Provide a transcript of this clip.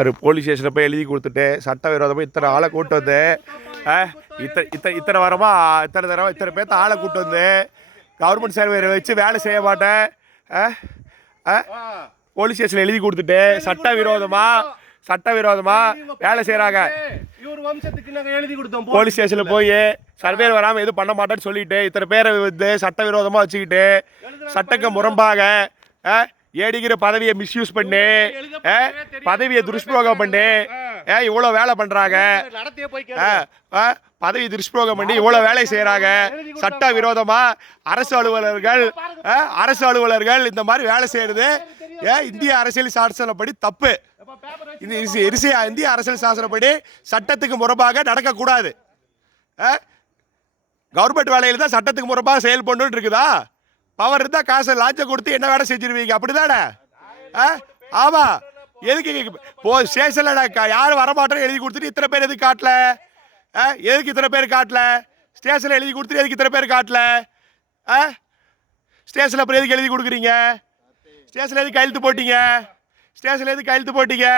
ஒரு போலீஸ் ஸ்டேஷனில் போய் எழுதி கொடுத்துட்டு சட்டவிரோதமாக இத்தனை ஆளை கூட்டு வந்து இத்தனை வாரமாக இத்தனை பேர்த்த ஆளை கூட்டு வந்து கவர்மெண்ட் சர்வேரை வச்சு வேலை செய்ய மாட்டேன் போலீஸ் ஸ்டேஷனில் எழுதி கொடுத்துட்டு சட்டவிரோதமாக வேலை செய்கிறாங்க. போலீஸ் ஸ்டேஷனில் போய் சர்வேர் வராமல் எதுவும் பண்ண மாட்டேன்னு சொல்லிட்டு இத்தனை பேரை வந்து சட்டவிரோதமாக வச்சுக்கிட்டு சட்டக்கு முரம்பாக ஏடிக்கிற பதவியை மிஸ்யூஸ் பண்ணி பதவியை துஷ்பிரயோகம் பண்ணி இவ்வளோ வேலை பண்ணுறாங்க. பதவி துஷ்பிரயோகம் பண்ணி இவ்வளோ வேலை செய்கிறாங்க. சட்ட விரோதமாக அரசு அலுவலர்கள் இந்த மாதிரி வேலை செய்கிறது இந்திய அரசியல் சாசனப்படி தப்பு. இந்திய அரசியல் சாசனப்படி சட்டத்துக்கு முறப்பாக நடக்கக்கூடாது. கவர்மெண்ட் வேலையில் தான் சட்டத்துக்கு முறப்பாக செயல்படணும்னு இருக்குதா? பவர் இருந்தால் காசை லாஞ்சை கொடுத்து என்ன வேலை செஞ்சிருவீங்க, அப்படிதானே? ஆமாம். எதுக்கு ஸ்டேஷனில் யாரும் வரமாட்டோம் எழுதி கொடுத்துட்டு இத்தனை பேர் எதுக்கு காட்டல? எதுக்கு இத்தனை பேர் காட்டல? ஸ்டேஷனில் எழுதி கொடுத்துட்டு எதுக்கு இத்தனை பேர் காட்டல? ஸ்டேஷனில் அப்புறம் எதுக்கு எழுதி கொடுக்குறீங்க? ஸ்டேஷனில் எதுக்கு கையெழுத்து போட்டீங்க?